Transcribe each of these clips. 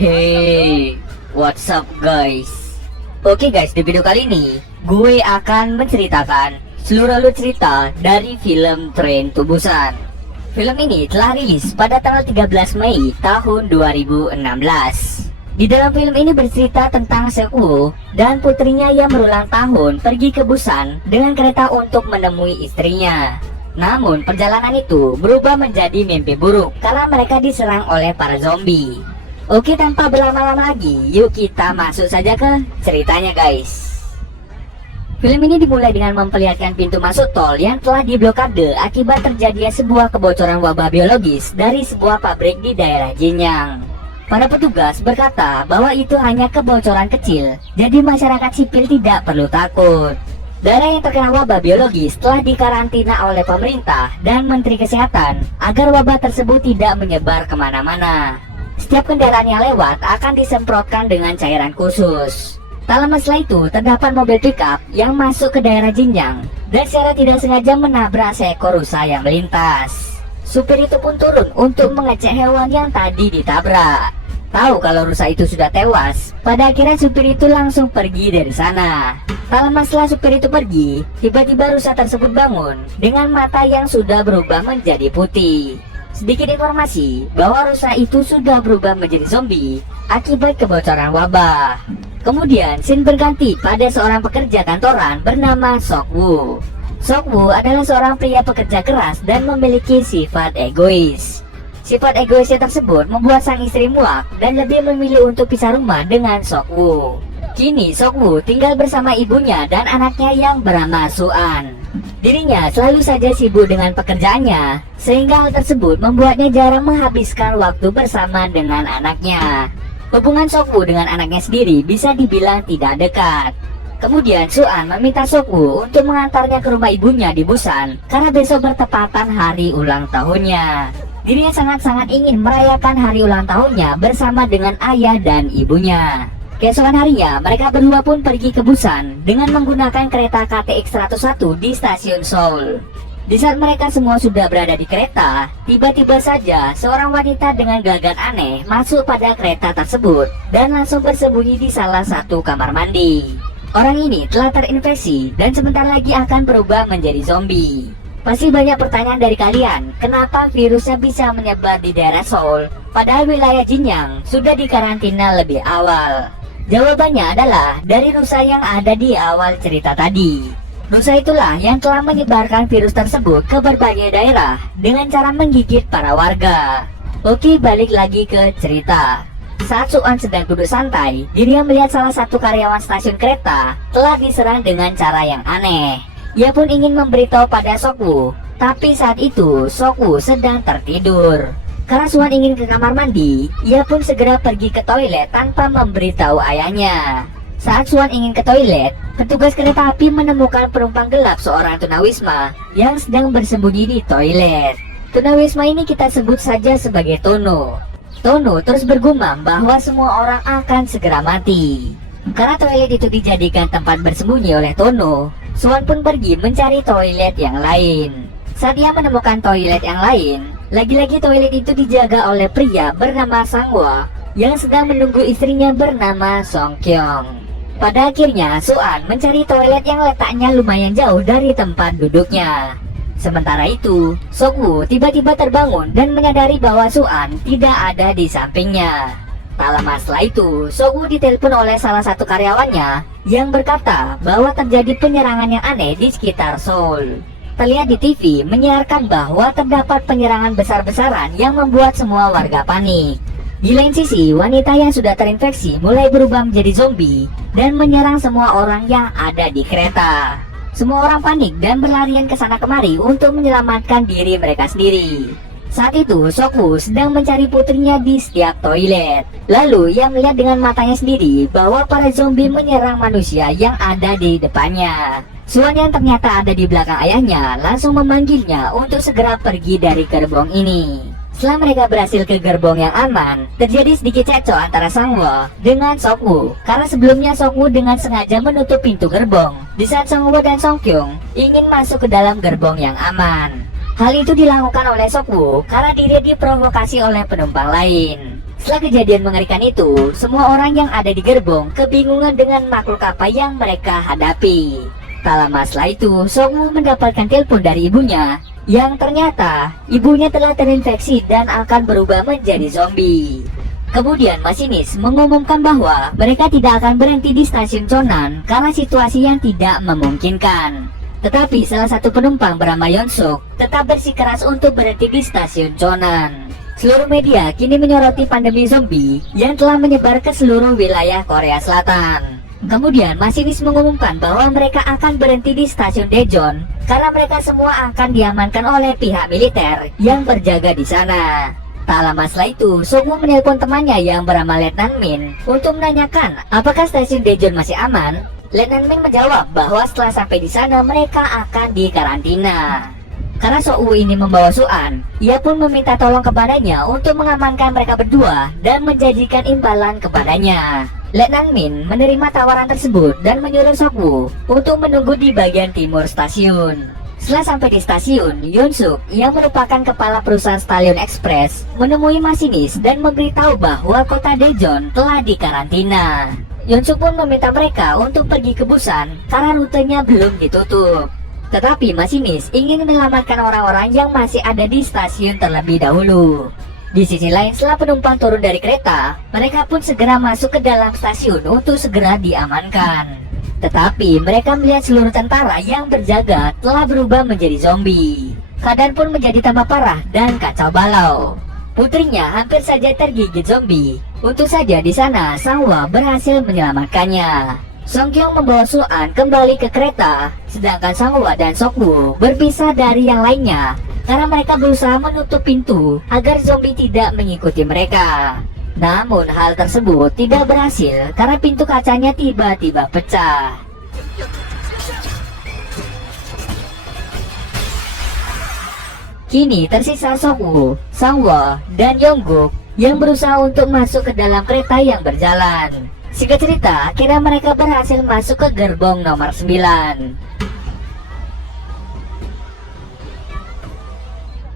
Hey, what's up guys? Oke guys, di video kali ini gue akan menceritakan seluruh alur cerita dari film Train to Busan. Film ini telah rilis pada tanggal 13 Mei tahun 2016. Di dalam film ini bercerita tentang Seok-woo dan putrinya yang berulang tahun pergi ke Busan dengan kereta untuk menemui istrinya. Namun perjalanan itu berubah menjadi mimpi buruk karena mereka diserang oleh para zombie. Oke, tanpa berlama-lama lagi, yuk kita masuk saja ke ceritanya guys. Film ini dimulai dengan memperlihatkan pintu masuk tol yang telah diblokade akibat terjadinya sebuah kebocoran wabah biologis dari sebuah pabrik di daerah Jinyang. Para petugas berkata bahwa itu hanya kebocoran kecil, jadi masyarakat sipil tidak perlu takut. Daerah yang terkena wabah biologis telah dikarantina oleh pemerintah dan Menteri Kesehatan agar wabah tersebut tidak menyebar kemana-mana. Setiap kendaraan yang lewat akan disemprotkan dengan cairan khusus. Tak lama setelah itu terdapat mobil pickup yang masuk ke daerah Jinyang dan secara tidak sengaja menabrak seekor rusa yang melintas. Supir itu pun turun untuk mengecek hewan yang tadi ditabrak. Tahu kalau rusa itu sudah tewas, pada akhirnya supir itu langsung pergi dari sana. Tak lama setelah supir itu pergi, tiba-tiba rusa tersebut bangun dengan mata yang sudah berubah menjadi putih. Sedikit informasi bahwa rusa itu sudah berubah menjadi zombie akibat kebocoran wabah. Kemudian scene berganti pada seorang pekerja kantoran bernama Seok-woo. Seok-woo adalah seorang pria pekerja keras dan memiliki sifat egois. Sifat egoisnya tersebut membuat sang istri muak dan lebih memilih untuk pisah rumah dengan Seok-woo. Kini Seok-woo tinggal bersama ibunya dan anaknya yang bernama Suan. Dirinya selalu saja sibuk dengan pekerjaannya, sehingga hal tersebut membuatnya jarang menghabiskan waktu bersama dengan anaknya. Hubungan Seok-woo dengan anaknya sendiri bisa dibilang tidak dekat. Kemudian Suan meminta Seok-woo untuk mengantarnya ke rumah ibunya di Busan karena besok bertepatan hari ulang tahunnya. Dirinya sangat-sangat ingin merayakan hari ulang tahunnya bersama dengan ayah dan ibunya. Keesokan harinya, mereka berdua pun pergi ke Busan dengan menggunakan kereta KTX 101 di stasiun Seoul. Di saat mereka semua sudah berada di kereta, tiba-tiba saja seorang wanita dengan gelagat aneh masuk pada kereta tersebut dan langsung bersembunyi di salah satu kamar mandi. Orang ini telah terinfeksi dan sebentar lagi akan berubah menjadi zombie. Pasti banyak pertanyaan dari kalian, kenapa virusnya bisa menyebar di daerah Seoul, padahal wilayah Jinyang sudah dikarantina lebih awal? Jawabannya adalah dari rusa yang ada di awal cerita tadi. Rusa itulah yang telah menyebarkan virus tersebut ke berbagai daerah dengan cara menggigit para warga. Oke, balik lagi ke cerita. Saat Suan sedang duduk santai, dirinya melihat salah satu karyawan stasiun kereta telah diserang dengan cara yang aneh. Ia pun ingin memberitahu pada Seok-woo, tapi saat itu Seok-woo sedang tertidur. Karena Suan ingin ke kamar mandi, ia pun segera pergi ke toilet tanpa memberitahu ayahnya. Saat Suan ingin ke toilet, petugas kereta api menemukan penumpang gelap seorang tunawisma yang sedang bersembunyi di toilet. Tunawisma ini kita sebut saja sebagai Tono. Tono terus bergumam bahwa semua orang akan segera mati. Karena toilet itu dijadikan tempat bersembunyi oleh Tono, Suan pun pergi mencari toilet yang lain. Saat ia menemukan toilet yang lain, lagi-lagi toilet itu dijaga oleh pria bernama Sang-woo yang sedang menunggu istrinya bernama Song-kyung. Pada akhirnya Suan mencari toilet yang letaknya lumayan jauh dari tempat duduknya. Sementara itu, Seok-woo tiba-tiba terbangun dan menyadari bahwa Suan tidak ada di sampingnya. Tak lama setelah itu, Seok-woo ditelepon oleh salah satu karyawannya yang berkata bahwa terjadi penyerangan yang aneh di sekitar Seoul. Terlihat di TV menyiarkan bahwa terdapat penyerangan besar-besaran yang membuat semua warga panik. Di lain sisi, wanita yang sudah terinfeksi mulai berubah menjadi zombie dan menyerang semua orang yang ada di kereta. Semua orang panik dan berlarian ke sana kemari untuk menyelamatkan diri mereka sendiri. Saat itu, Seok-woo sedang mencari putrinya di setiap toilet. Lalu, ia melihat dengan matanya sendiri bahwa para zombie menyerang manusia yang ada di depannya. Suan yang ternyata ada di belakang ayahnya langsung memanggilnya untuk segera pergi dari gerbong ini. Setelah mereka berhasil ke gerbong yang aman, terjadi sedikit cekcok antara Sang-woo dengan Seok-woo karena sebelumnya Seok-woo dengan sengaja menutup pintu gerbong di saat Sang-woo dan Song-kyung ingin masuk ke dalam gerbong yang aman. Hal itu dilakukan oleh Seok-woo karena dirinya diprovokasi oleh penumpang lain. Setelah kejadian mengerikan itu, semua orang yang ada di gerbong kebingungan dengan makhluk apa yang mereka hadapi. Tak lama setelah itu, Songwoo mendapatkan telepon dari ibunya, yang ternyata ibunya telah terinfeksi dan akan berubah menjadi zombie. Kemudian masinis mengumumkan bahwa mereka tidak akan berhenti di stasiun Chonan karena situasi yang tidak memungkinkan. Tetapi salah satu penumpang bernama Yeonsuk tetap bersikeras untuk berhenti di stasiun Chonan. Seluruh media kini menyoroti pandemi zombie yang telah menyebar ke seluruh wilayah Korea Selatan. Kemudian masinis mengumumkan bahwa mereka akan berhenti di stasiun Daejeon karena mereka semua akan diamankan oleh pihak militer yang berjaga di sana. Tak lama setelah itu, Songwoo menelpon temannya yang bernama Letnan Min untuk menanyakan apakah stasiun Daejeon masih aman. Letnan Min menjawab bahwa setelah sampai di sana mereka akan dikarantina. Karena Songwoo ini membawa Suan, ia pun meminta tolong kepadanya untuk mengamankan mereka berdua dan menjanjikan imbalan kepadanya. Letnan Min menerima tawaran tersebut dan menyuruh Songwoo untuk menunggu di bagian timur stasiun. Setelah sampai di stasiun, Yeonsuk yang merupakan kepala perusahaan Stallion Express menemui masinis dan memberitahu bahwa kota Daejeon telah dikarantina. Yeonsuk pun meminta mereka untuk pergi ke Busan karena rutenya belum ditutup. Tetapi masinis ingin menyelamatkan orang-orang yang masih ada di stasiun terlebih dahulu. Di sisi lain, setelah penumpang turun dari kereta, mereka pun segera masuk ke dalam stasiun untuk segera diamankan. Tetapi mereka melihat seluruh tentara yang berjaga telah berubah menjadi zombie. Keadaan pun menjadi tambah parah dan kacau balau. Putrinya hampir saja tergigit zombie. Untung saja di sana Sangwa berhasil menyelamatkannya. Songkyung membawa Suan kembali ke kereta, sedangkan Sangwa dan Sokwoo berpisah dari yang lainnya karena mereka berusaha menutup pintu agar zombie tidak mengikuti mereka. Namun hal tersebut tidak berhasil karena pintu kacanya tiba-tiba pecah. Kini tersisa Sokwoo, Sangwa, dan Yongguk yang berusaha untuk masuk ke dalam kereta yang berjalan. Singkat cerita, akhirnya mereka berhasil masuk ke gerbong nomor 9.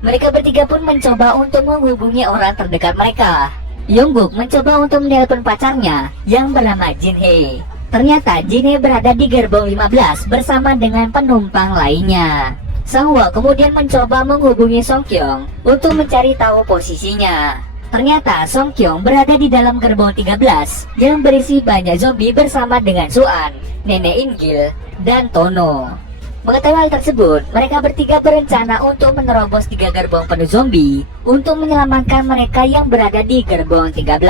Mereka bertiga pun mencoba untuk menghubungi orang terdekat mereka. Yongguk mencoba untuk menelpon pacarnya yang bernama Jinhae. Ternyata Jinhae berada di gerbong 15 bersama dengan penumpang lainnya. Sangwa kemudian mencoba menghubungi Songkyung untuk mencari tahu posisinya. Ternyata Songkyung berada di dalam gerbong 13 yang berisi banyak zombie bersama dengan Suan, Nenek Ingil, dan Tono. Mengetahui hal tersebut, mereka bertiga berencana untuk menerobos 3 gerbong penuh zombie untuk menyelamatkan mereka yang berada di gerbong 13.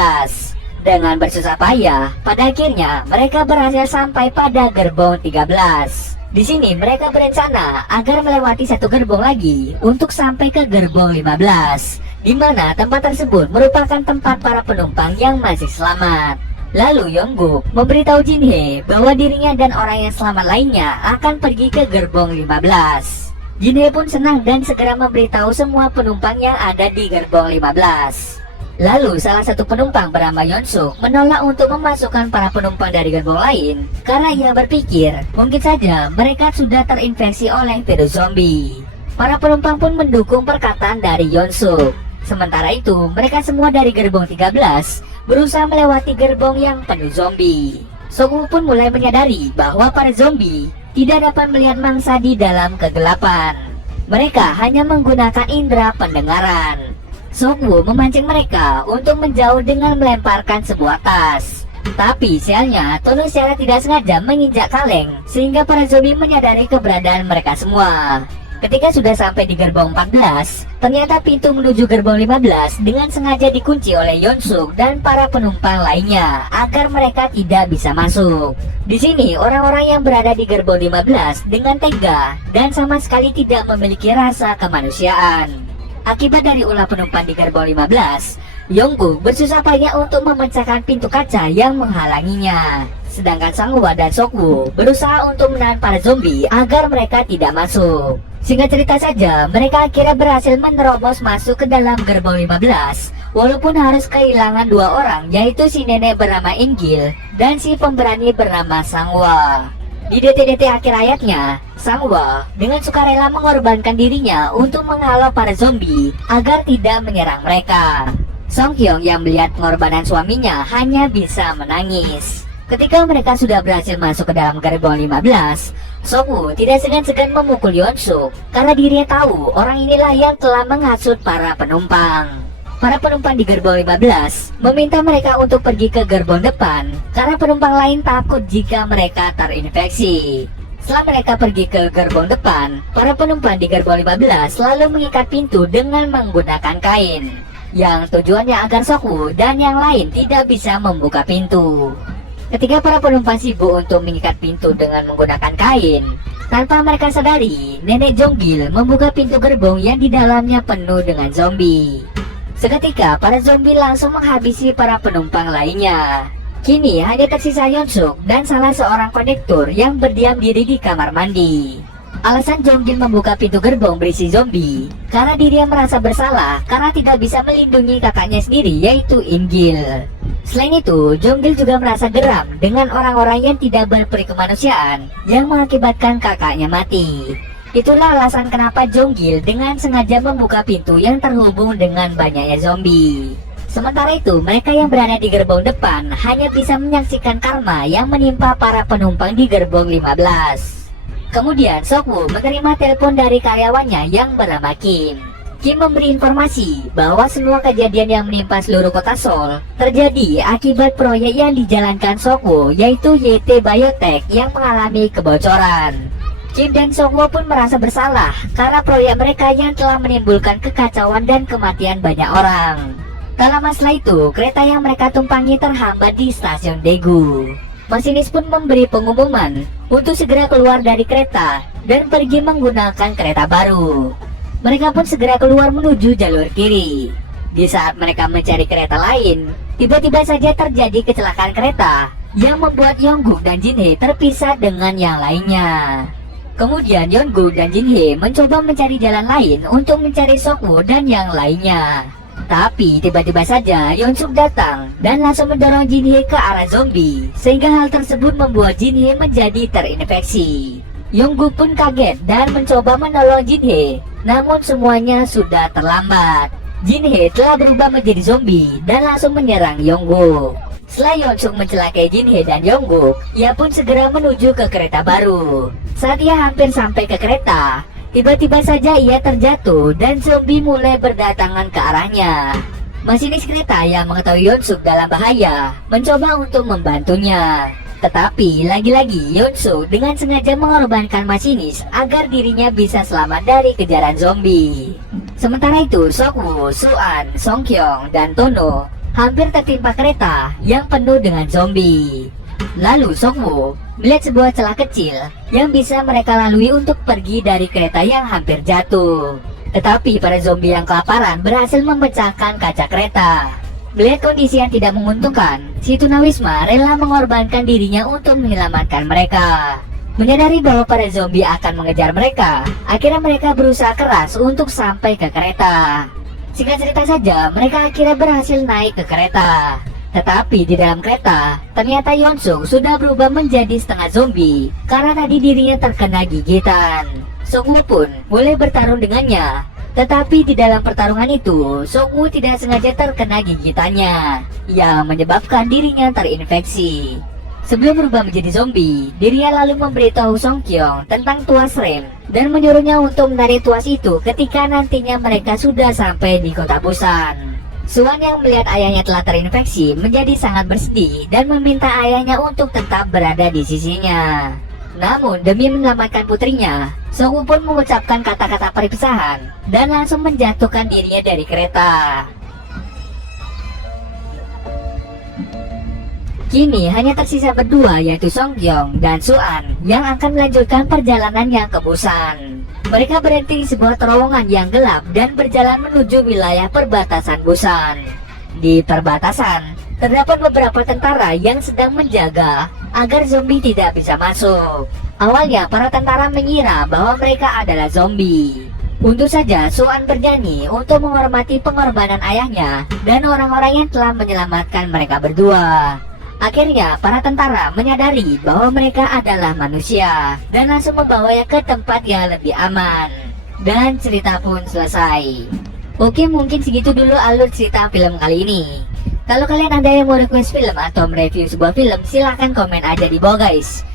Dengan bersusah payah, pada akhirnya mereka berhasil sampai pada gerbong 13. Di sini mereka berencana agar melewati satu gerbong lagi untuk sampai ke gerbong 15, di mana tempat tersebut merupakan tempat para penumpang yang masih selamat. Lalu Yongguk memberitahu Jinhae bahwa dirinya dan orang yang selamat lainnya akan pergi ke gerbong 15. Jinhae pun senang dan segera memberitahu semua penumpang yang ada di gerbong 15. Lalu salah satu penumpang bernama Yeonsuk menolak untuk memasukkan para penumpang dari gerbong lain karena ia berpikir mungkin saja mereka sudah terinfeksi oleh virus zombie. Para penumpang pun mendukung perkataan dari Yeonsuk. Sementara itu, mereka semua dari gerbong 13 berusaha melewati gerbong yang penuh zombie. Songwoo pun mulai menyadari bahwa para zombie tidak dapat melihat mangsa di dalam kegelapan. Mereka hanya menggunakan indera pendengaran. Songwoo memancing mereka untuk menjauh dengan melemparkan sebuah tas. Tapi sialnya, Tono secara tidak sengaja menginjak kaleng sehingga para zombie menyadari keberadaan mereka semua. Ketika sudah sampai di gerbong 14, ternyata pintu menuju gerbong 15 dengan sengaja dikunci oleh Yeonsuk dan para penumpang lainnya agar mereka tidak bisa masuk. Di sini orang-orang yang berada di gerbong 15 dengan tega dan sama sekali tidak memiliki rasa kemanusiaan. Akibat dari ulah penumpang di gerbong 15, Yongguk bersusah payah untuk memecahkan pintu kaca yang menghalanginya. Sedangkan Sangwa dan Sokwoo berusaha untuk menahan para zombie agar mereka tidak masuk. Singkat cerita saja, mereka akhirnya berhasil menerobos masuk ke dalam gerbong 15, walaupun harus kehilangan 2 orang, yaitu si nenek bernama Ingil dan si pemberani bernama Sangwa. Di detik-detik akhir ayatnya, Sangwa dengan sukarela mengorbankan dirinya untuk menghalau para zombie agar tidak menyerang mereka. Song Hyung yang melihat pengorbanan suaminya hanya bisa menangis. Ketika mereka sudah berhasil masuk ke dalam gerbong 15, Song Woo tidak segan-segan memukul Yeon Suk karena dirinya tahu orang inilah yang telah menghasut para penumpang. Para penumpang di gerbong 15 meminta mereka untuk pergi ke gerbong depan karena penumpang lain takut jika mereka terinfeksi. Setelah mereka pergi ke gerbong depan, para penumpang di gerbong 15 lalu mengikat pintu dengan menggunakan kain, yang tujuannya agar Song Woo dan yang lain tidak bisa membuka pintu. Ketika para penumpang sibuk untuk mengikat pintu dengan menggunakan kain, tanpa mereka sadari, Nenek Jonggil membuka pintu gerbong yang di dalamnya penuh dengan zombie. Seketika, para zombie langsung menghabisi para penumpang lainnya. Kini hanya tersisa Yeon Suk dan salah seorang kondektur yang berdiam diri di kamar mandi. Alasan Jonggil membuka pintu gerbong berisi zombie karena dirinya merasa bersalah karena tidak bisa melindungi kakaknya sendiri, yaitu Ingil. Selain itu, Jonggil juga merasa geram dengan orang-orang yang tidak berperi kemanusiaan yang mengakibatkan kakaknya mati. Itulah alasan kenapa Jonggil dengan sengaja membuka pintu yang terhubung dengan banyaknya zombie. Sementara itu, mereka yang berada di gerbong depan hanya bisa menyaksikan karma yang menimpa para penumpang di gerbong 15. Kemudian Song Woo menerima telepon dari karyawannya yang bernama Kim. Kim memberi informasi bahwa semua kejadian yang menimpa seluruh kota Seoul terjadi akibat proyek yang dijalankan Song Woo, yaitu YT Biotech yang mengalami kebocoran. Kim dan Song Woo pun merasa bersalah karena proyek mereka yang telah menimbulkan kekacauan dan kematian banyak orang. Tak lama setelah itu, kereta yang mereka tumpangi terhambat di stasiun Daegu. Masinis pun memberi pengumuman untuk segera keluar dari kereta dan pergi menggunakan kereta baru. Mereka pun segera keluar menuju jalur kiri. Di saat mereka mencari kereta lain, tiba-tiba saja terjadi kecelakaan kereta yang membuat Yongguk dan Jinhye terpisah dengan yang lainnya. Kemudian Yongguk dan Jinhye mencoba mencari jalan lain untuk mencari Song Woo dan yang lainnya. Tapi tiba-tiba saja Yeon Suk datang dan langsung mendorong Jinhye ke arah zombie, sehingga hal tersebut membuat Jinhye menjadi terinfeksi. Yongguk pun kaget dan mencoba menolong Jinhye, namun semuanya sudah terlambat. Jinhye telah berubah menjadi zombie dan langsung menyerang Yongguk. Setelah Yeon Suk mencelakai Jinhye dan Yongguk, ia pun segera menuju ke kereta baru. Saat ia hampir sampai ke kereta, tiba-tiba saja ia terjatuh dan zombie mulai berdatangan ke arahnya. Masinis kereta yang mengetahui Yeon Suk dalam bahaya mencoba untuk membantunya. Tetapi lagi-lagi Yeon Suk dengan sengaja mengorbankan masinis agar dirinya bisa selamat dari kejaran zombie. Sementara itu, Song Woo, Suan, Song Kyung, dan Tono hampir tertimpa kereta yang penuh dengan zombie. Lalu Song Woo melihat sebuah celah kecil yang bisa mereka lalui untuk pergi dari kereta yang hampir jatuh. Tetapi para zombie yang kelaparan berhasil memecahkan kaca kereta. Melihat kondisi yang tidak menguntungkan, si tunawisma rela mengorbankan dirinya untuk menyelamatkan mereka. Menyadari bahwa para zombie akan mengejar mereka, akhirnya mereka berusaha keras untuk sampai ke kereta. Singkat cerita saja, mereka akhirnya berhasil naik ke kereta. Tetapi di dalam kereta, ternyata Yeon Suk sudah berubah menjadi setengah zombie karena tadi dirinya terkena gigitan. Song Woo pun boleh bertarung dengannya. Tetapi di dalam pertarungan itu, Song Woo tidak sengaja terkena gigitannya, yang menyebabkan dirinya terinfeksi. Sebelum berubah menjadi zombie, dirinya lalu memberitahu Song Kyung tentang tuas rem dan menyuruhnya untuk menarik tuas itu ketika nantinya mereka sudah sampai di kota Busan. Suan yang melihat ayahnya telah terinfeksi menjadi sangat bersedih dan meminta ayahnya untuk tetap berada di sisinya. Namun demi menyelamatkan putrinya, Song Woo pun mengucapkan kata-kata perpisahan dan langsung menjatuhkan dirinya dari kereta. Kini hanya tersisa berdua, yaitu Song Kyung dan Suan yang akan melanjutkan perjalanannya ke Busan. Mereka berhenti di sebuah terowongan yang gelap dan berjalan menuju wilayah perbatasan Busan. Di perbatasan, terdapat beberapa tentara yang sedang menjaga agar zombie tidak bisa masuk. Awalnya para tentara mengira bahwa mereka adalah zombie. Untung saja Suan bernyanyi untuk menghormati pengorbanan ayahnya dan orang-orang yang telah menyelamatkan mereka berdua. Akhirnya para tentara menyadari bahwa mereka adalah manusia dan langsung membawanya ke tempat yang lebih aman. Dan cerita pun selesai. Oke, mungkin segitu dulu alur cerita film kali ini. Kalau kalian ada yang mau request film atau mereview sebuah film, silahkan komen aja di bawah guys.